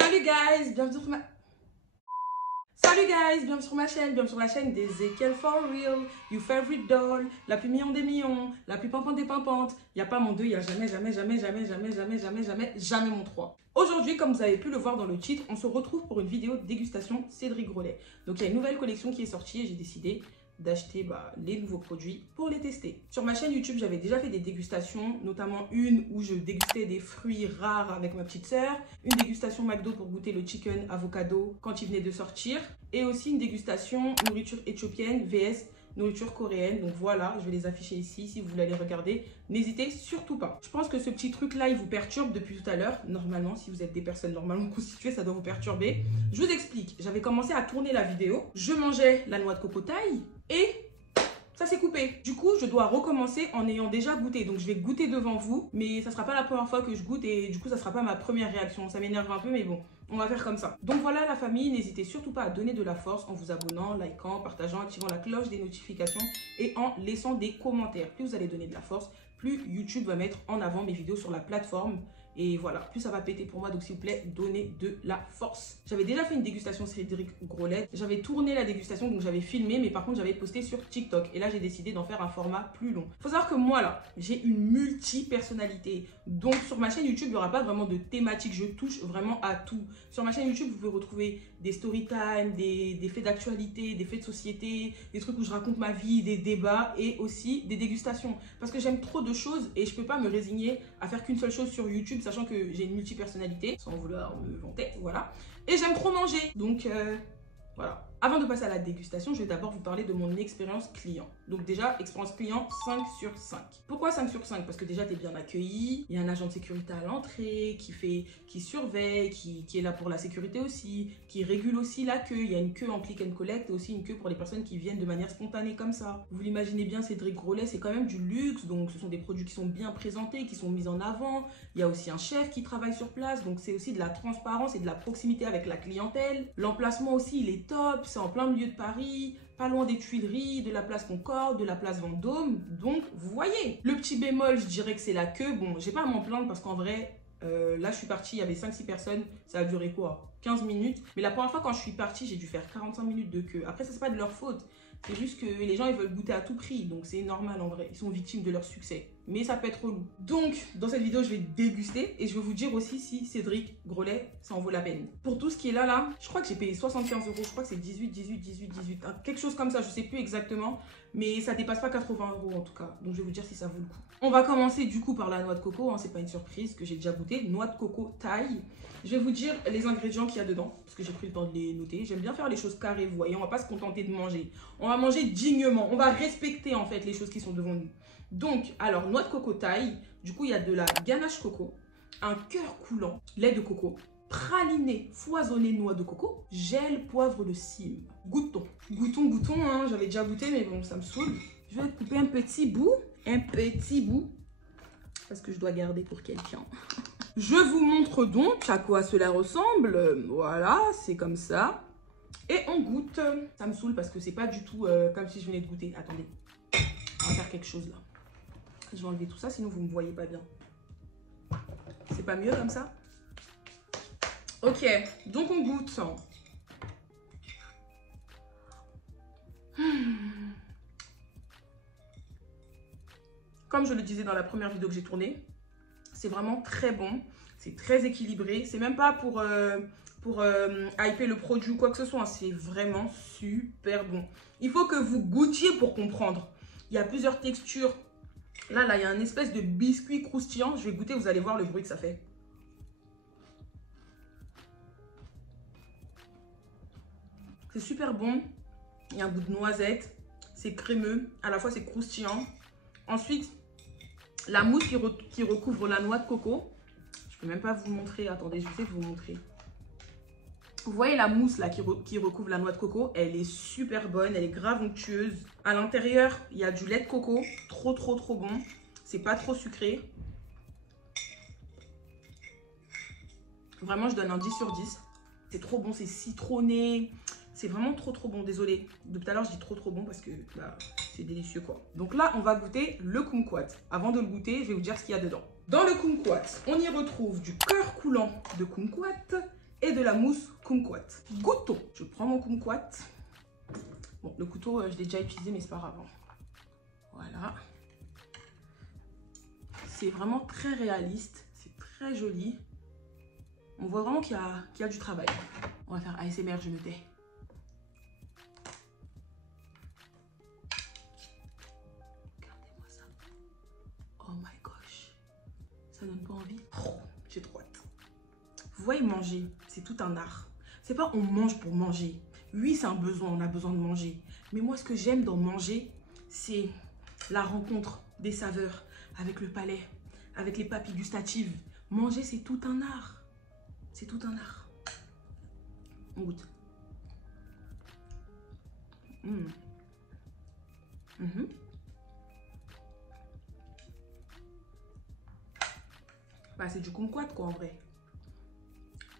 Salut guys, bienvenue sur ma... Salut guys, bienvenue sur ma chaîne, bienvenue sur la chaîne d'Ezekiel For Real, you favorite doll, la plus million des millions, la plus pimpante des pimpantes. Il n'y a pas mon 2, il n'y a jamais mon 3. Aujourd'hui, comme vous avez pu le voir dans le titre, on se retrouve pour une vidéo dégustation Cédric Grolet. Donc il y a une nouvelle collection qui est sortie et j'ai décidé d'acheter les nouveaux produits pour les tester. Sur ma chaîne YouTube, j'avais déjà fait des dégustations, notamment une où je dégustais des fruits rares avec ma petite sœur, une dégustation McDo pour goûter le chicken avocado quand il venait de sortir, et aussi une dégustation nourriture éthiopienne vs nourriture coréenne. Donc voilà, je vais les afficher ici si vous voulez les regarder. N'hésitez surtout pas. Je pense que ce petit truc là, il vous perturbe depuis tout à l'heure. Normalement, si vous êtes des personnes normalement constituées, ça doit vous perturber. Je vous explique. J'avais commencé à tourner la vidéo. Je mangeais la noix de coco taille et ça s'est coupé. Du coup, je dois recommencer en ayant déjà goûté. Donc, je vais goûter devant vous, mais ça sera pas la première fois que je goûte et du coup, ça sera pas ma première réaction. Ça m'énerve un peu, mais bon, on va faire comme ça. Donc voilà la famille, n'hésitez surtout pas à donner de la force en vous abonnant, likant, partageant, activant la cloche des notifications et en laissant des commentaires. Plus vous allez donner de la force, plus YouTube va mettre en avant mes vidéos sur la plateforme. Et voilà, plus ça va péter pour moi, donc s'il vous plaît, donnez de la force. J'avais déjà fait une dégustation Cédric Grolet. J'avais tourné la dégustation, donc j'avais filmé, mais par contre, j'avais posté sur TikTok. Et là, j'ai décidé d'en faire un format plus long. Faut savoir que moi, là, j'ai une multi-personnalité. Donc, sur ma chaîne YouTube, il n'y aura pas vraiment de thématique. Je touche vraiment à tout. Sur ma chaîne YouTube, vous pouvez retrouver des story time, des faits d'actualité, des faits de société, des trucs où je raconte ma vie, des débats et aussi des dégustations. Parce que j'aime trop de choses et je peux pas me résigner à faire qu'une seule chose sur YouTube, sachant que j'ai une multi-personnalité, sans vouloir me vanter, voilà. Et j'aime trop manger, donc voilà. Avant de passer à la dégustation, je vais d'abord vous parler de mon expérience client. Donc déjà, expérience client 5 sur 5. Pourquoi 5 sur 5? Parce que déjà, tu es bien accueilli, il y a un agent de sécurité à l'entrée qui surveille, qui est là pour la sécurité aussi, qui régule aussi la queue. Il y a une queue en click and collect et aussi une queue pour les personnes qui viennent de manière spontanée comme ça. Vous l'imaginez bien, Cédric Grolet, c'est quand même du luxe, donc ce sont des produits qui sont bien présentés, qui sont mis en avant. Il y a aussi un chef qui travaille sur place, donc c'est aussi de la transparence et de la proximité avec la clientèle. L'emplacement aussi, il est top. C'est en plein milieu de Paris, pas loin des Tuileries, de la place Concorde, de la place Vendôme. Donc, vous voyez. Le petit bémol, je dirais que c'est la queue. Bon, j'ai pas à m'en plaindre parce qu'en vrai, là, je suis partie, il y avait 5-6 personnes. Ça a duré quoi? 15 minutes. Mais la première fois, quand je suis partie, j'ai dû faire 45 minutes de queue. Après, ça, c'est pas de leur faute. C'est juste que les gens, ils veulent goûter à tout prix. Donc, c'est normal en vrai. Ils sont victimes de leur succès. Mais ça peut être relou. Donc, dans cette vidéo, je vais déguster. Et je vais vous dire aussi si Cédric Grolet, ça en vaut la peine. Pour tout ce qui est là, je crois que j'ai payé 75 €. Je crois que c'est 18, hein, quelque chose comme ça. Je sais plus exactement. Mais ça dépasse pas 80 € en tout cas. Donc, je vais vous dire si ça vaut le coup. On va commencer du coup par la noix de coco. Hein, c'est pas une surprise que j'ai déjà goûté. Noix de coco taille. Je vais vous dire les ingrédients qu'il y a dedans. Parce que j'ai pris le temps de les noter. J'aime bien faire les choses carrées, vous voyez. On va pas se contenter de manger. On va manger dignement. On va respecter en fait les choses qui sont devant nous. Donc, alors, noix de coco taille. Du coup, il y a de la ganache coco, un cœur coulant, lait de coco, praliné, foisonné, noix de coco, gel, poivre de cime. Goûtons. Goûtons, hein. J'avais déjà goûté, mais bon, ça me saoule. Je vais couper un petit bout. Parce que je dois garder pour quelqu'un. Je vous montre donc à quoi cela ressemble. Voilà, c'est comme ça. Et on goûte. Ça me saoule parce que c'est pas du tout comme si je venais de goûter. Attendez, on va faire quelque chose là. Je vais enlever tout ça, sinon vous ne me voyez pas bien. C'est pas mieux comme ça? Ok, donc on goûte. Comme je le disais dans la première vidéo que j'ai tournée, c'est vraiment très bon. C'est très équilibré. C'est même pas pour hyper le produit ou quoi que ce soit. C'est vraiment super bon. Il faut que vous goûtiez pour comprendre. Il y a plusieurs textures. Là, il y a un espèce de biscuit croustillant. Je vais goûter, vous allez voir le bruit que ça fait. C'est super bon. Il y a un goût de noisette. C'est crémeux. À la fois, c'est croustillant. Ensuite, la mousse qui recouvre la noix de coco. Je peux même pas vous montrer. Attendez, je vais vous montrer. Vous voyez la mousse là qui recouvre la noix de coco, elle est super bonne, elle est grave onctueuse. À l'intérieur, il y a du lait de coco, trop bon. C'est pas trop sucré. Vraiment, je donne un 10 sur 10. C'est trop bon, c'est citronné. C'est vraiment trop bon, désolé. Depuis tout à l'heure, je dis trop bon parce que c'est délicieux quoi. Donc là, on va goûter le kumquat. Avant de le goûter, je vais vous dire ce qu'il y a dedans. Dans le kumquat, on y retrouve du cœur coulant de kumquat et de de la mousse kumquat. Goûtons. Je prends mon kumquat. Bon, le couteau, je l'ai déjà utilisé, mais c'est pas grave. Voilà. C'est vraiment très réaliste. C'est très joli. On voit vraiment qu'il y a du travail. On va faire ASMR, je me tais. Regardez-moi ça. Oh my gosh. Ça donne pas envie. Oh, j'ai trop hâte. Vous voyez, manger, c'est tout un art. C'est pas on mange pour manger. Oui, c'est un besoin, on a besoin de manger. Mais moi, ce que j'aime dans manger, c'est la rencontre des saveurs avec le palais, avec les papilles gustatives. Manger, c'est tout un art. C'est tout un art. On goûte. Bah, c'est du kumquat, quoi, en vrai.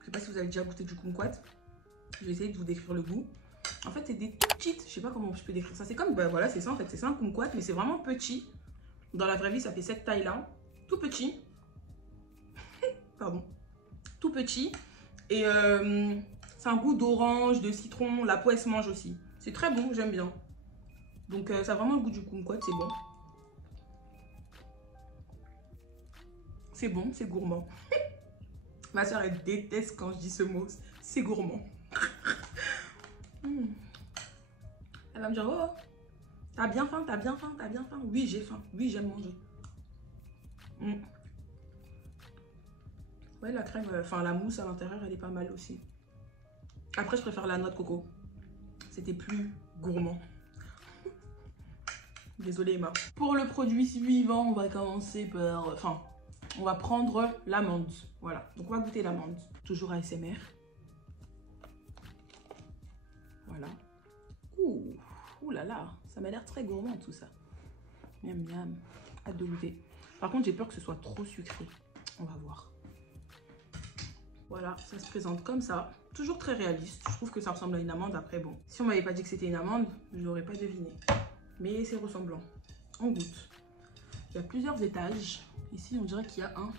Je sais pas si vous avez déjà goûté du kumquat. Je vais essayer de vous décrire le goût. En fait, c'est des tout petites. Je sais pas comment je peux décrire ça. C'est comme, bah voilà, c'est ça en fait. C'est ça un kumquat, mais c'est vraiment petit. Dans la vraie vie, ça fait cette taille-là. Tout petit. Pardon. Tout petit. Et c'est un goût d'orange, de citron. La poêle se mange aussi. C'est très bon, j'aime bien. Donc, ça a vraiment le goût du kumquat, c'est bon. C'est bon, c'est gourmand. Ma soeur, elle déteste quand je dis ce mot. C'est gourmand. Elle va me dire, oh, t'as bien faim, t'as bien faim, t'as bien faim. Oui, j'ai faim. Oui, j'aime manger. Ouais, la crème, enfin la mousse à l'intérieur, elle est pas mal aussi. Après, je préfère la noix de coco. C'était plus gourmand. Désolée, Emma. Pour le produit suivant, on va commencer par... Enfin, on va prendre l'amande. Voilà, donc on va goûter l'amande. Toujours ASMR. Voilà. Ouh là là, ça m'a l'air très gourmand tout ça. Miam miam, hâte de goûter. Par contre, j'ai peur que ce soit trop sucré. On va voir. Voilà, ça se présente comme ça. Toujours très réaliste. Je trouve que ça ressemble à une amande. Après, bon, si on m'avait pas dit que c'était une amande, je l'aurais pas deviné. Mais c'est ressemblant. On goûte. Il y a plusieurs étages. Ici, on dirait qu'il y a un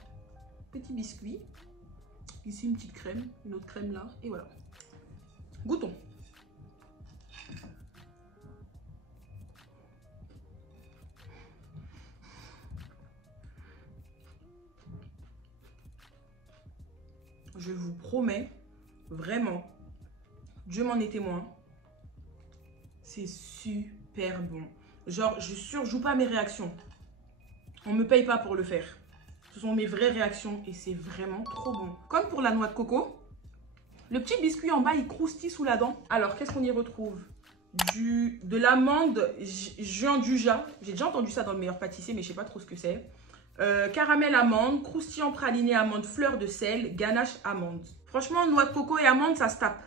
petit biscuit. Ici, une petite crème. Une autre crème là. Et voilà. Goûtons. Je vous promets, vraiment, Dieu m'en est témoin, c'est super bon. Genre, je surjoue pas mes réactions. On me paye pas pour le faire. Ce sont mes vraies réactions et c'est vraiment trop bon. Comme pour la noix de coco, le petit biscuit en bas, il croustille sous la dent. Alors, qu'est-ce qu'on y retrouve? De l'amande Gianduja. J'ai déjà entendu ça dans le meilleur pâtissier, mais je sais pas trop ce que c'est. Caramel amande, croustillant praliné amande, fleur de sel, ganache amande. Franchement, noix de coco et amande, ça se tape.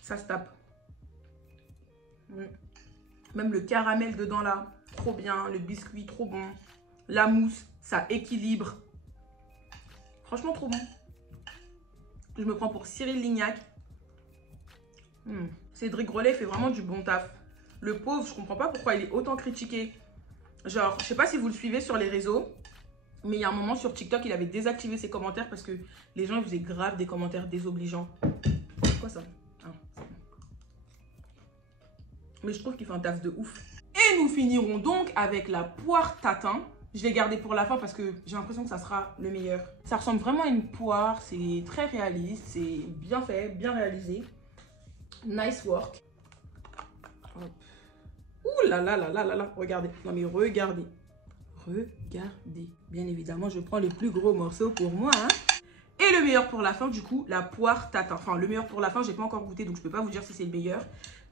Ça se tape. Même le caramel dedans là, trop bien. Le biscuit, trop bon. La mousse, ça équilibre. Franchement, trop bon. Je me prends pour Cyril Lignac. Cédric Grolet fait vraiment du bon taf. Le pauvre, je comprends pas pourquoi il est autant critiqué. Genre, je sais pas si vous le suivez sur les réseaux, mais il y a un moment sur TikTok, il avait désactivé ses commentaires parce que les gens faisaient grave des commentaires désobligeants. C'est quoi ça? Ah, c'est bon. Mais je trouve qu'il fait un taf de ouf. Et nous finirons donc avec la poire tatin. Je l'ai gardé pour la fin parce que j'ai l'impression que ça sera le meilleur. Ça ressemble vraiment à une poire, c'est très réaliste, c'est bien fait, bien réalisé. Nice work. Hop. Ouh là là là là là là, regardez. Non mais regardez. Regardez. Bien évidemment, je prends les plus gros morceaux pour moi. Hein. Et le meilleur pour la fin, du coup, la poire tatin. Enfin, le meilleur pour la fin, j'ai pas encore goûté, donc je peux pas vous dire si c'est le meilleur.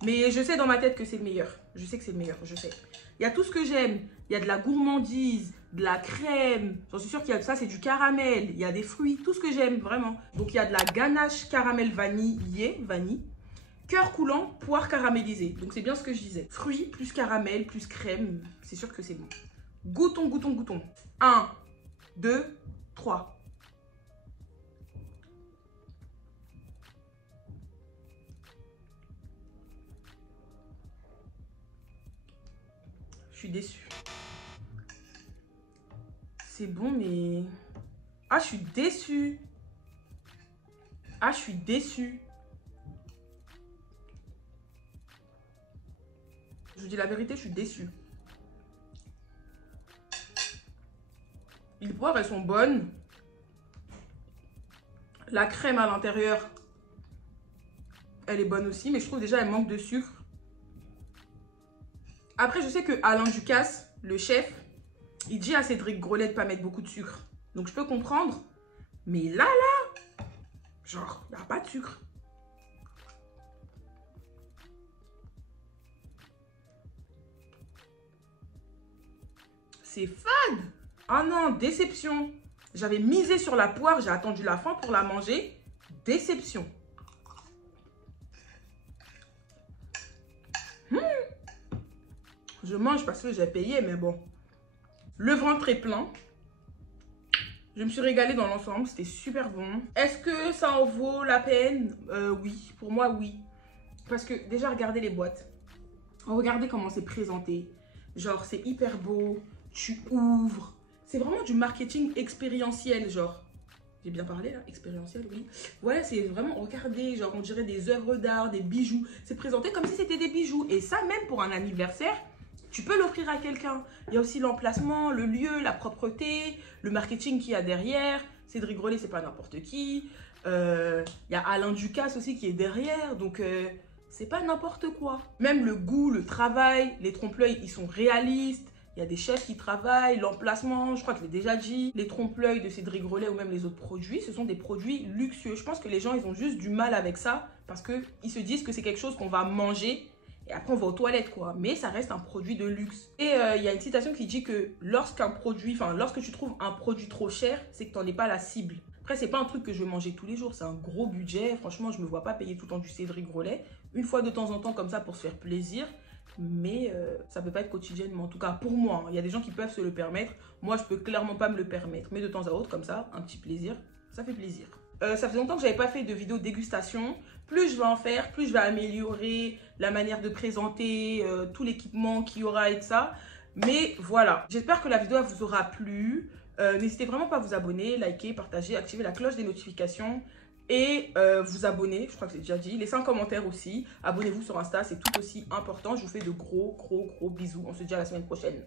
Mais je sais dans ma tête que c'est le meilleur. Je sais que c'est le meilleur, je sais. Il y a tout ce que j'aime. Il y a de la gourmandise, de la crème. J'en suis sûre qu'il y a ça, c'est du caramel. Il y a des fruits, tout ce que j'aime, vraiment. Donc, il y a de la ganache caramel vanille. Cœur coulant, poire caramélisée. Donc, c'est bien ce que je disais. Fruits plus caramel, plus crème. C'est sûr que c'est bon. Goûtons, goûtons, goûtons. 1, 2, 3. Je suis déçue. C'est bon, mais... Ah, je suis déçue. Ah, je suis déçue. Je vous dis la vérité, je suis déçue. Les poires, elles sont bonnes. La crème à l'intérieur, elle est bonne aussi. Mais je trouve déjà, elle manque de sucre. Après, je sais que Alain Ducasse, le chef, il dit à Cédric Grolet de ne pas mettre beaucoup de sucre. Donc, je peux comprendre. Mais là, genre, il n'y a pas de sucre. C'est fade. Ah non, déception. J'avais misé sur la poire, j'ai attendu la fin pour la manger. Déception. Je mange parce que j'ai payé, mais bon. Le ventre est plein. Je me suis régalée dans l'ensemble, c'était super bon. Est-ce que ça en vaut la peine? Oui, pour moi, oui. Parce que déjà, regardez les boîtes. Regardez comment c'est présenté. Genre, c'est hyper beau. Tu ouvres. C'est vraiment du marketing expérientiel, genre. J'ai bien parlé là, expérientiel, oui. Ouais, c'est vraiment, regardez, genre on dirait des œuvres d'art, des bijoux. C'est présenté comme si c'était des bijoux. Et ça, même pour un anniversaire, tu peux l'offrir à quelqu'un. Il y a aussi l'emplacement, le lieu, la propreté, le marketing qu'il y a derrière. Cédric Grolet, c'est pas n'importe qui. Il y a Alain Ducasse aussi qui est derrière. Donc, c'est pas n'importe quoi. Même le goût, le travail, les trompe-l'œil, ils sont réalistes. Il y a des chefs qui travaillent, l'emplacement, je crois que je l'ai déjà dit. Les trompe-l'œil de Cédric Grolet ou même les autres produits, ce sont des produits luxueux. Je pense que les gens, ils ont juste du mal avec ça parce qu'ils se disent que c'est quelque chose qu'on va manger et après on va aux toilettes, quoi. Mais ça reste un produit de luxe. Et il y a une citation qui dit que lorsque tu trouves un produit trop cher, c'est que tu n'en es pas la cible. Après, c'est pas un truc que je vais manger tous les jours, c'est un gros budget. Franchement, je me vois pas payer tout le temps du Cédric Grolet. Une fois de temps en temps comme ça pour se faire plaisir. Mais ça peut pas être quotidiennement, en tout cas pour moi. Il y a des gens qui peuvent se le permettre. Moi, je peux clairement pas me le permettre. Mais de temps à autre, comme ça, un petit plaisir, ça fait plaisir. Ça fait longtemps que j'avais pas fait de vidéo dégustation. Plus je vais en faire, plus je vais améliorer la manière de présenter, tout l'équipement qu'il y aura et tout ça. Mais voilà, j'espère que la vidéo vous aura plu. N'hésitez vraiment pas à vous abonner, liker, partager, activer la cloche des notifications. Et vous abonner, je crois que c'est déjà dit. Laissez un commentaire aussi. Abonnez-vous sur Insta, c'est tout aussi important. Je vous fais de gros bisous. On se dit à la semaine prochaine.